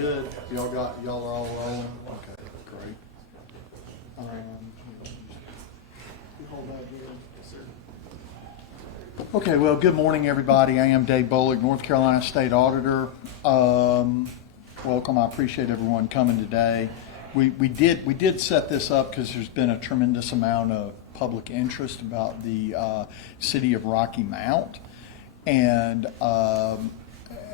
good. Y'all are all rolling? Okay, great. You hold that here. Yes, sir. Okay, well, good morning, everybody. I am Dave Bullock, North Carolina State Auditor. Welcome. I appreciate everyone coming today. We did set this up because there's been a tremendous amount of public interest about the city of Rocky Mount, and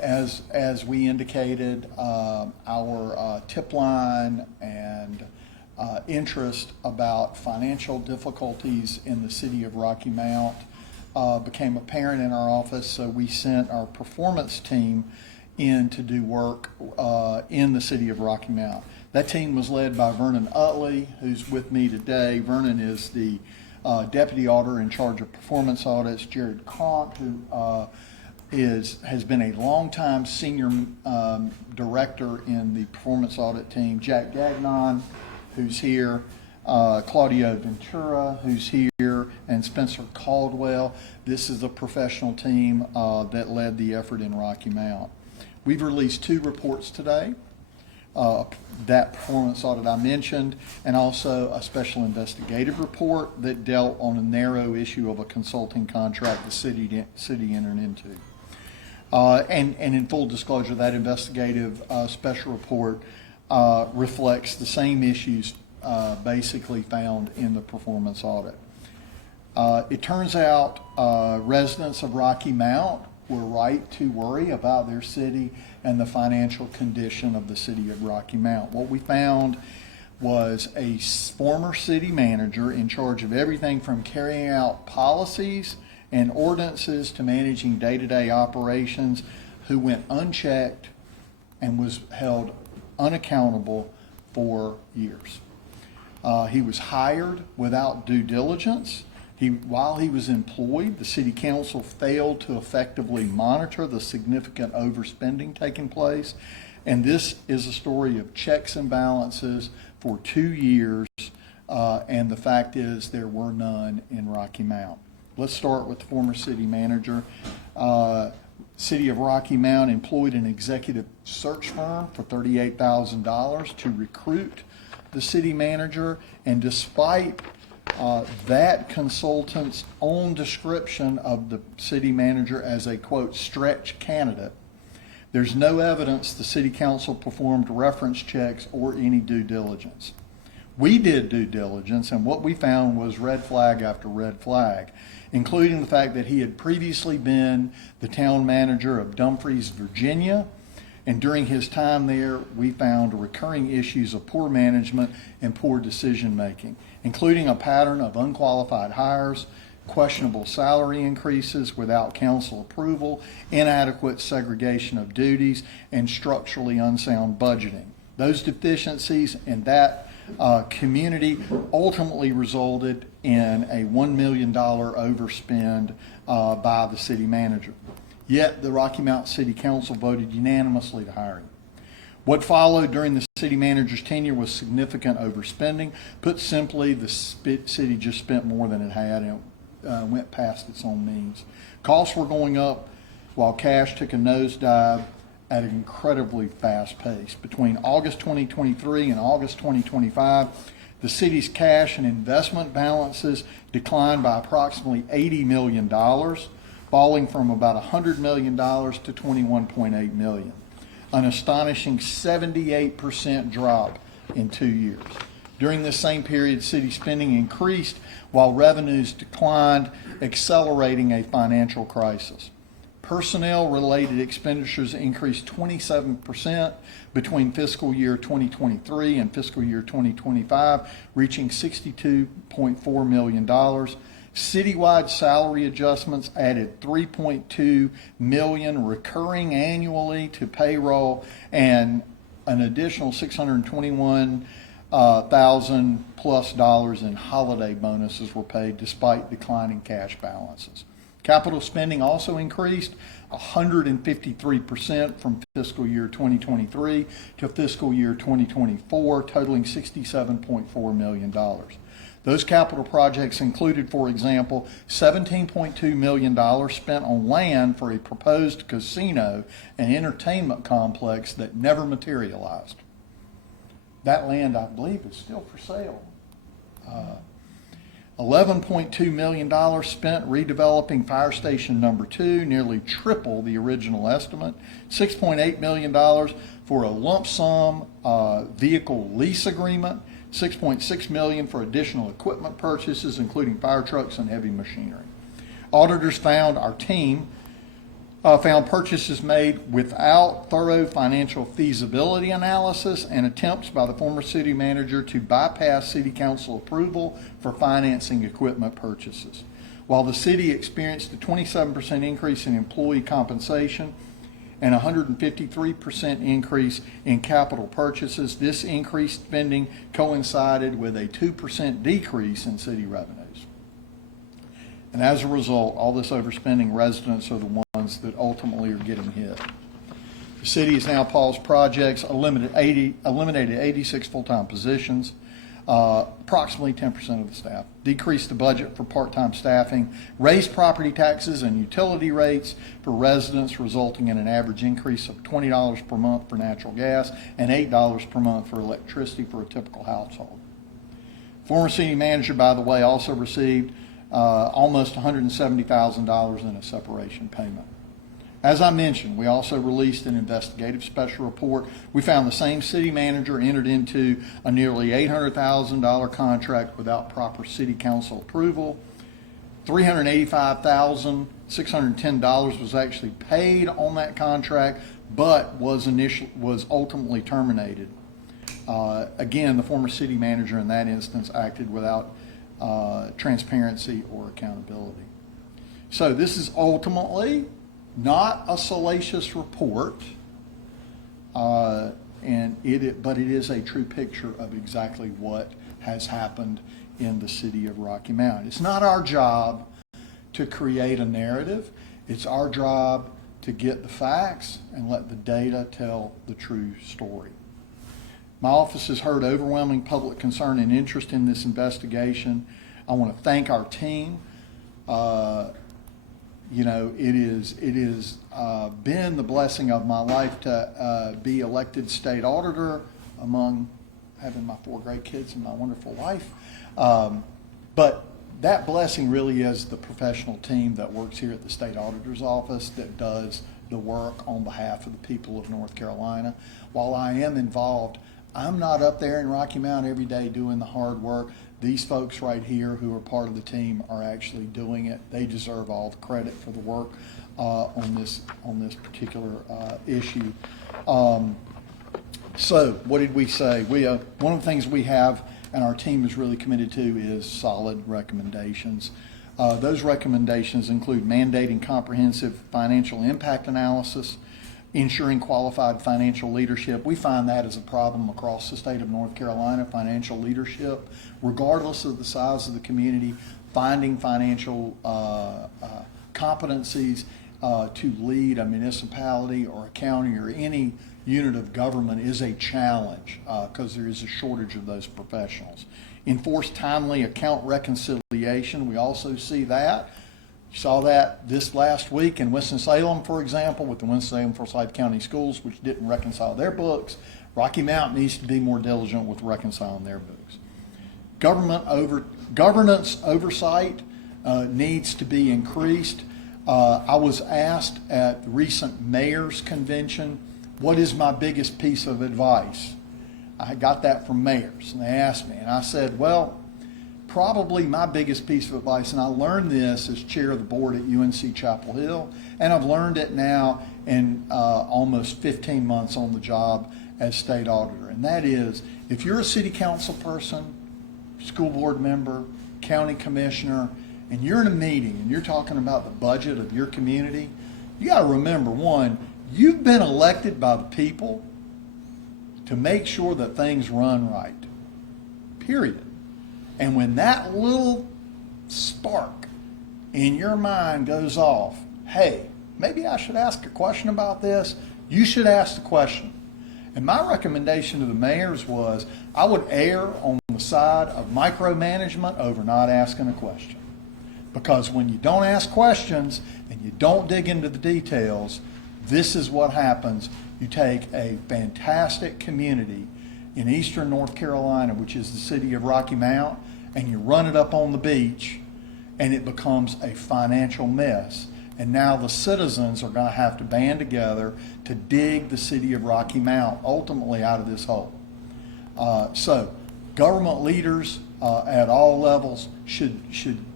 as we indicated, our tip line and interest about financial difficulties in the city of Rocky Mount became apparent in our office, so we sent our performance team in to do work in the city of Rocky Mount. That team was led by Vernon Utley, who's with me today. Vernon is the deputy auditor in charge of performance audits. Jared Conk, who has been a longtime senior director in the performance audit team. Jack Gagnon, who's here. Claudio Ventura, who's here, and Spencer Caldwell. This is a professional team that led the effort in Rocky Mount. We've released 2 reports today. That performance audit I mentioned, and also a special investigative report that dealt on a narrow issue of a consulting contract the city entered into. And in full disclosure, that investigative special report reflects the same issues basically found in the performance audit. It turns out residents of Rocky Mount were right to worry about their city and the financial condition of the city of Rocky Mount. What we found was a former city manager in charge of everything from carrying out policies and ordinances to managing day-to-day operations, who went unchecked and was held unaccountable for years. He was hired without due diligence. While he was employed, the city council failed to effectively monitor the significant overspending taking place. And this is a story of checks and balances for 2 years. And the fact is there were none in Rocky Mount. Let's start with the former city manager. City of Rocky Mount employed an executive search firm for $38,000 to recruit the city manager, and despite that consultant's own description of the city manager as a, quote, stretch candidate, there's no evidence the city council performed reference checks or any due diligence. We did due diligence, and what we found was red flag after red flag, including the fact that he had previously been the town manager of Dumfries, Virginia, and during his time there, we found recurring issues of poor management and poor decision making, including a pattern of unqualified hires, questionable salary increases without council approval, inadequate segregation of duties, and structurally unsound budgeting. Those deficiencies in that community ultimately resulted in a $1 million overspend by the city manager. Yet the Rocky Mount City Council voted unanimously to hire him. What followed during the city manager's tenure was significant overspending. Put simply, the city just spent more than it had and went past its own means. Costs were going up while cash took a nosedive at an incredibly fast pace. Between August 2023 and August 2025, the city's cash and investment balances declined by approximately $80 million, falling from about $100 million to $21.8 million. An astonishing 78% drop in 2 years. During this same period, city spending increased while revenues declined, accelerating a financial crisis. Personnel-related expenditures increased 27% between fiscal year 2023 and fiscal year 2025, reaching $62.4 million. Citywide salary adjustments added $3.2 million recurring annually to payroll, and an additional $621,000 plus in holiday bonuses were paid despite declining cash balances. Capital spending also increased 153% from fiscal year 2023 to fiscal year 2024, totaling $67.4 million. Those capital projects included, for example, $17.2 million spent on land for a proposed casino and entertainment complex that never materialized. That land, I believe, is still for sale. $11.2 million spent redeveloping Fire Station Number 2, nearly triple the original estimate. $6.8 million for a lump sum vehicle lease agreement. $6.6 million for additional equipment purchases, including fire trucks and heavy machinery. Auditors found, our team found purchases made without thorough financial feasibility analysis and attempts by the former city manager to bypass city council approval for financing equipment purchases. While the city experienced a 27% increase in employee compensation and a 153% increase in capital purchases, this increased spending coincided with a 2% decrease in city revenues. And as a result, all this overspending, residents are the ones that ultimately are getting hit. The city has now paused projects, eliminated 86 full-time positions, approximately 10% of the staff, decreased the budget for part-time staffing, raised property taxes and utility rates for residents, resulting in an average increase of $20 per month for natural gas and $8 per month for electricity for a typical household. Former city manager, by the way, also received almost $170,000 in a separation payment. As I mentioned, we also released an investigative special report. We found the same city manager entered into a nearly $800,000 contract without proper city council approval. $385,610 was actually paid on that contract, but was ultimately terminated. Again, the former city manager in that instance acted without transparency or accountability. So this is ultimately not a salacious report, but it is a true picture of exactly what has happened in the city of Rocky Mount. It's not our job to create a narrative. It's our job to get the facts and let the data tell the true story. My office has heard overwhelming public concern and interest in this investigation. I want to thank our team. It is been the blessing of my life to be elected state auditor among having my 4 great kids and my wonderful wife. But that blessing really is the professional team that works here at the state auditor's office that does the work on behalf of the people of North Carolina. While I am involved, I'm not up there in Rocky Mount every day doing the hard work. These folks right here who are part of the team are actually doing it. They deserve all the credit for the work on this particular issue. So what did we say? One of the things we have and our team is really committed to is solid recommendations. Those recommendations include mandating comprehensive financial impact analysis, ensuring qualified financial leadership. We find that as a problem across the state of North Carolina, financial leadership, regardless of the size of the community, finding financial competencies to lead a municipality or a county or any unit of government is a challenge because there is a shortage of those professionals. Enforce timely account reconciliation. We also see that. You saw that this last week in Winston-Salem, for example, with the Winston-Salem Forsyth County Schools, which didn't reconcile their books. Rocky Mount needs to be more diligent with reconciling their books. Governance oversight needs to be increased. I was asked at the recent mayor's convention, what is my biggest piece of advice? I got that from mayors, and they asked me, and I said, well, probably my biggest piece of advice, and I learned this as chair of the board at UNC Chapel Hill, and I've learned it now in almost 15 months on the job as state auditor, and that is, if you're a city council person, school board member, county commissioner, and you're in a meeting and you're talking about the budget of your community, you got to remember, one, you've been elected by the people to make sure that things run right, period. And when that little spark in your mind goes off, hey, maybe I should ask a question about this, you should ask the question. And my recommendation to the mayors was I would err on the side of micromanagement over not asking a question. Because when you don't ask questions and you don't dig into the details, this is what happens. You take a fantastic community in eastern North Carolina, which is the city of Rocky Mount, and you run it up on the beach, and it becomes a financial mess. And now the citizens are going to have to band together to dig the city of Rocky Mount ultimately out of this hole. So government leaders at all levels should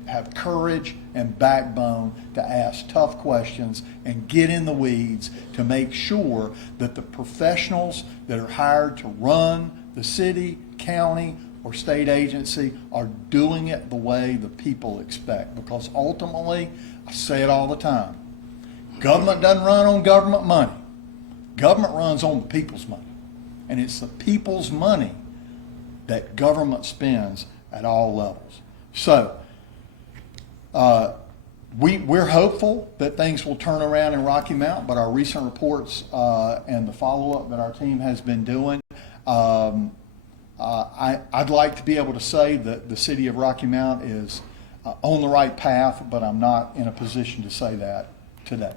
have courage and backbone to ask tough questions and get in the weeds to make sure that the professionals that are hired to run the city, county, or state agency are doing it the way the people expect. Because ultimately, I say it all the time, government doesn't run on government money. Government runs on the people's money. And it's the people's money that government spends at all levels. So, we're hopeful that things will turn around in Rocky Mount, but our recent reports and the follow-up that our team has been doing, I'd like to be able to say that the city of Rocky Mount is on the right path, but I'm not in a position to say that today.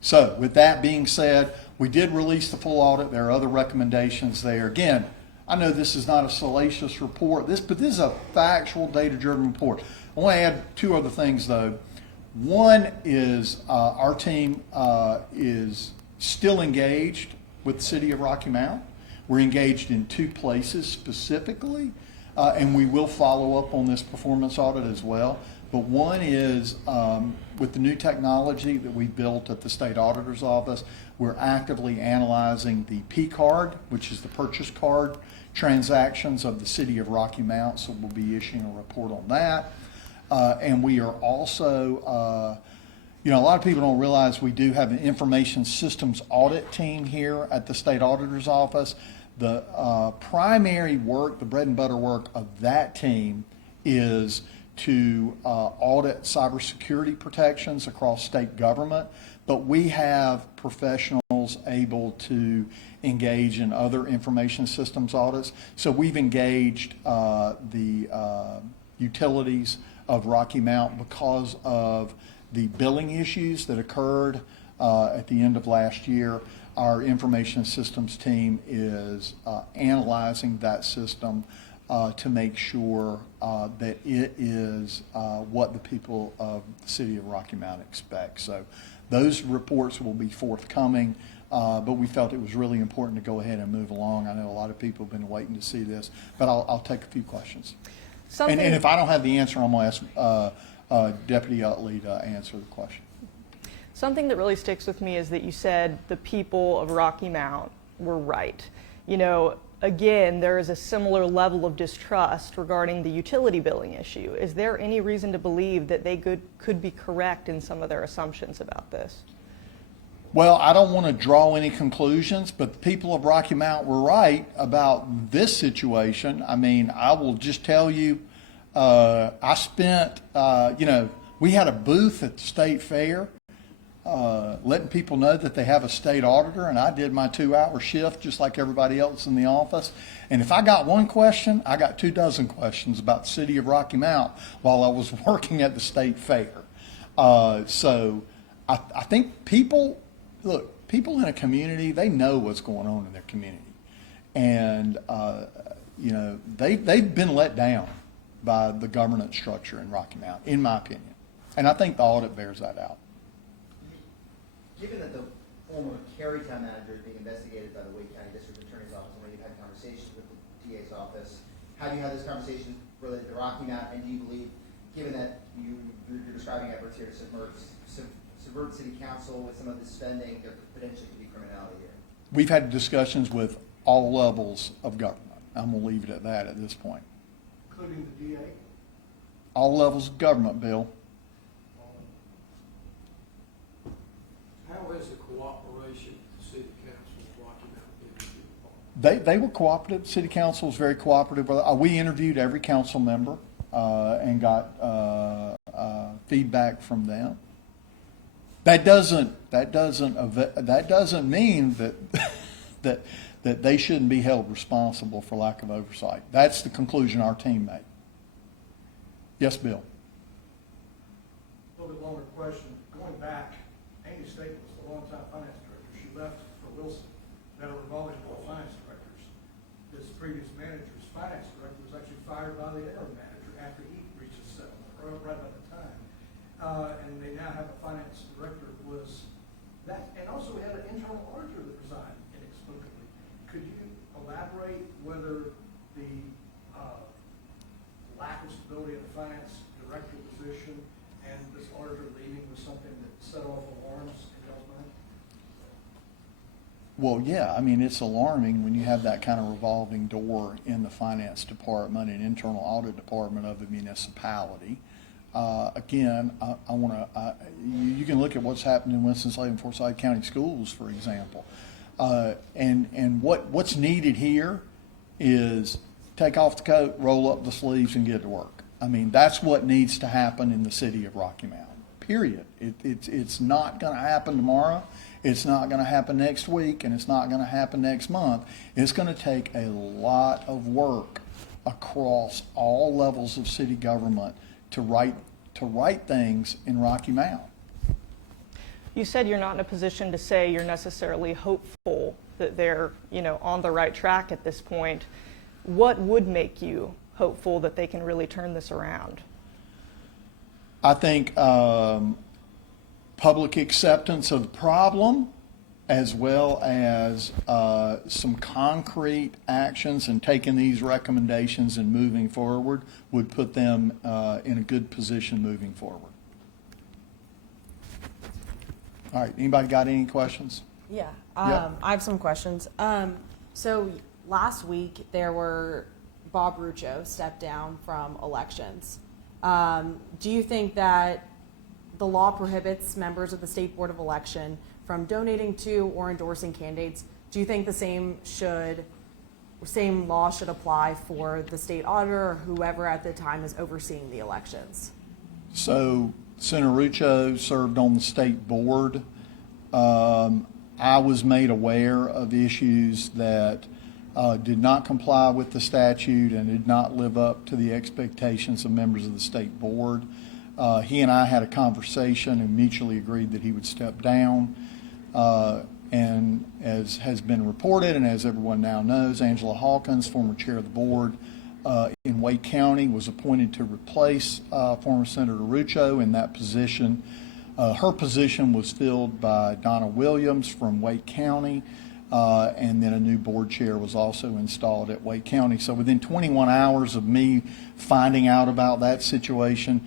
So with that being said, we did release the full audit. There are other recommendations there. Again, I know this is not a salacious report, but this is a factual, data-driven report. I want to add two other things, though. One is our team is still engaged with the city of Rocky Mount. We're engaged in two places specifically, and we will follow up on this performance audit as well. But one is with the new technology that we built at the state auditor's office, we're actively analyzing the P card, which is the purchase card transactions of the city of Rocky Mount, so we'll be issuing a report on that. And we are also, a lot of people don't realize we do have an information systems audit team here at the state auditor's office. The primary work, the bread and butter work of that team is to audit cybersecurity protections across state government, but we have professionals able to engage in other information systems audits. So we've engaged the utilities of Rocky Mount because of the billing issues that occurred at the end of last year. Our information systems team is analyzing that system to make sure that it is what the people of the city of Rocky Mount expect. So those reports will be forthcoming, but we felt it was really important to go ahead and move along. I know a lot of people have been waiting to see this, but I'll take a few questions. And if I don't have the answer, I'm going to ask Deputy Utley to answer the question. Something that really sticks with me is that you said the people of Rocky Mount were right. Again, there is a similar level of distrust regarding the utility billing issue. Is there any reason to believe that they could be correct in some of their assumptions about this? Well, I don't want to draw any conclusions, but the people of Rocky Mount were right about this situation. I mean, I will just tell you, I spent, we had a booth at the state fair, letting people know that they have a state auditor, and I did my 2-hour shift just like everybody else in the office. And if I got one question, I got 24 questions about the city of Rocky Mount while I was working at the state fair. So I think people in a community, they know what's going on in their community. And, they've been let down by the governance structure in Rocky Mount, in my opinion. And I think the audit bears that out. Given that the former Carytown manager is being investigated by the Wake County District Attorney's Office, and when you've had conversations with the DA's office, have you had this conversation related to Rocky Mount, and do you believe, given that you're describing efforts here to subvert city council with some of this spending, there potentially could be criminality here? We've had discussions with all levels of government. I'm going to leave it at that at this point. Including the DA? All levels of government, Bill. How is the cooperation with the city council of Rocky Mount been? They were cooperative. City council was very cooperative. We interviewed every council member and got feedback from them. That doesn't mean that that they shouldn't be held responsible for lack of oversight. That's the conclusion our team made. Yes, Bill? A little bit longer question. Going back, Amy Staples, the longtime finance director, she left for Wilson. That a revolving door of finance directors. This previous manager's finance director was actually fired by the interim manager after he reached a settlement, right about the time. And they now have a finance director who was that, and also we had an internal auditor that resigned inexplicably. Could you elaborate whether the lack of stability in the finance director position and this auditor leaving was something that set off alarms in y'all's mind? Well, yeah, I mean, it's alarming when you have that kind of revolving door in the finance department and internal audit department of the municipality. Again, I want to, you can look at what's happened in Winston-Salem and Forsyth County Schools, for example. And what's needed here is take off the coat, roll up the sleeves, and get to work. I mean, that's what needs to happen in the city of Rocky Mountain, period. It's not going to happen tomorrow. It's not going to happen next week, and it's not going to happen next month. It's going to take a lot of work across all levels of city government to right things in Rocky Mountain. You said you're not in a position to say you're necessarily hopeful that they're, on the right track at this point. What would make you hopeful that they can really turn this around? I think public acceptance of the problem, as well as some concrete actions and taking these recommendations and moving forward, would put them in a good position moving forward. All right, anybody got any questions? Yeah, Yeah. I have some questions. So last week Bob Ruccio stepped down from elections. Do you think that the law prohibits members of the State Board of Election from donating to or endorsing candidates? Do you think the same law should apply for the state auditor or whoever at the time is overseeing the elections? So Senator Ruccio served on the state board. I was made aware of issues that did not comply with the statute and did not live up to the expectations of members of the state board. He and I had a conversation and mutually agreed that he would step down. And as has been reported, and as everyone now knows, Angela Hawkins, former chair of the board in Wake County, was appointed to replace former Senator Ruccio in that position. Her position was filled by Donna Williams from Wake County, and then a new board chair was also installed at Wake County. So within 21 hours of me finding out about that situation,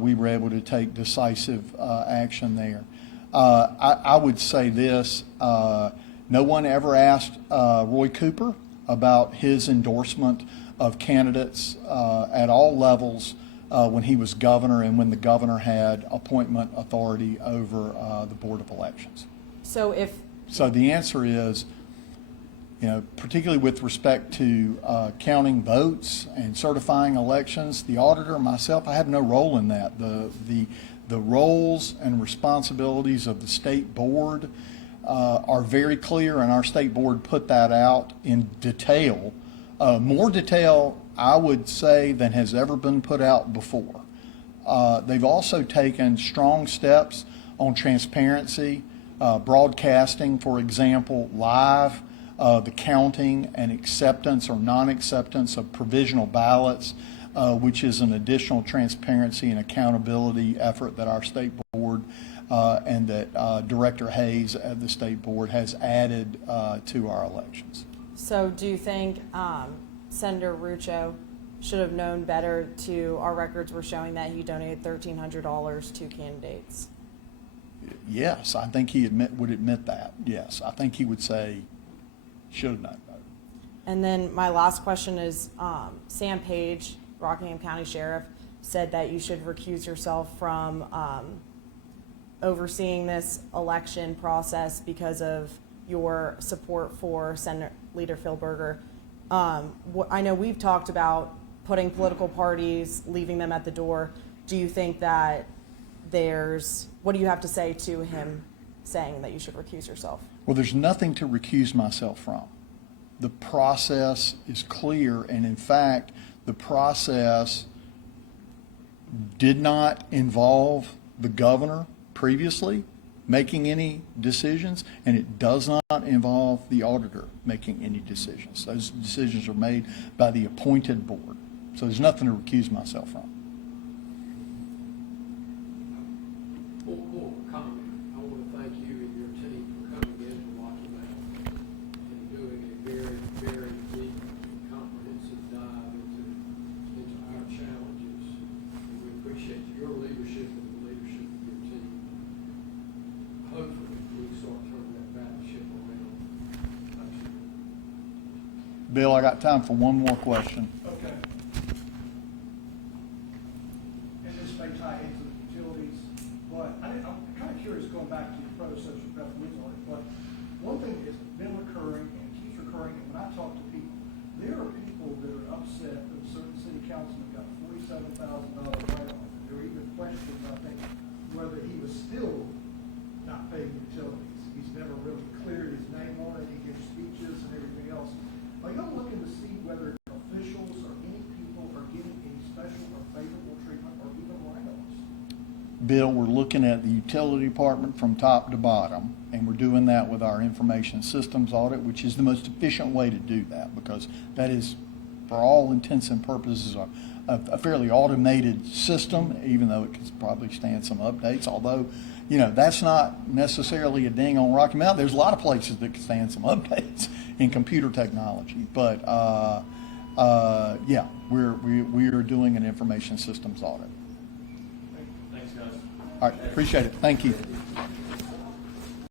we were able to take decisive action there. I would say this, no one ever asked Roy Cooper about his endorsement of candidates at all levels when he was governor and when the governor had appointment authority over the Board of Elections. So the answer is, particularly with respect to counting votes and certifying elections, the auditor, myself, I have no role in that. The roles and responsibilities of the state board are very clear, and our state board put that out in detail, more detail, I would say, than has ever been put out before. They've also taken strong steps on transparency, broadcasting, for example, live, the counting and acceptance or non-acceptance of provisional ballots, which is an additional transparency and accountability effort that our state board and that Director Hayes at the state board has added to our elections. So do you think Senator Ruccio should have known better our records were showing that he donated $1,300 to candidates? Yes, I think he would admit that. Yes, I think he would say, should have known better. And then my last question is, Sam Page, Rockingham County Sheriff, said that you should recuse yourself from overseeing this election process because of your support for Senator Leader Phil Berger. I know we've talked about putting political parties, leaving them at the door. Do you think that what do you have to say to him saying that you should recuse yourself? Well, there's nothing to recuse myself from. the process is clear, and in fact, the process did not involve the governor previously making any decisions, and it does not involve the auditor making any decisions. Those decisions are made by the appointed board. So there's nothing to recuse myself from. More comment. I want to thank you and your team for coming in to Rocky Mount and doing a very, very deep, comprehensive dive into our challenges. And we appreciate your leadership and the leadership of your team. Hopefully, we start turning that battleship around. Thank you. Bill, I got time for one more question. Okay. And this may tie into the utilities, but I'm kind of curious, going back to your predecessor, Beth Lee's on it, but one thing that's been recurring and keeps recurring, and when I talk to people, there are people that are upset that a certain city councilman got $47,000 write-off. There were even questions, I think, whether he was still not paying utilities. He's never really cleared his name on it. He gives speeches and everything else. Are y'all looking to see whether officials or any people are getting any special or favorable treatment or even write-offs? Bill, we're looking at the utility department from top to bottom, and we're doing that with our information systems audit, which is the most efficient way to do that, because that is, for all intents and purposes, a fairly automated system, even though it could probably stand some updates. Although, that's not necessarily a ding on Rocky Mount. There's a lot of places that can stand some updates in computer technology. But yeah, we are doing an information systems audit. Thanks, guys. All right, appreciate it. Thank you.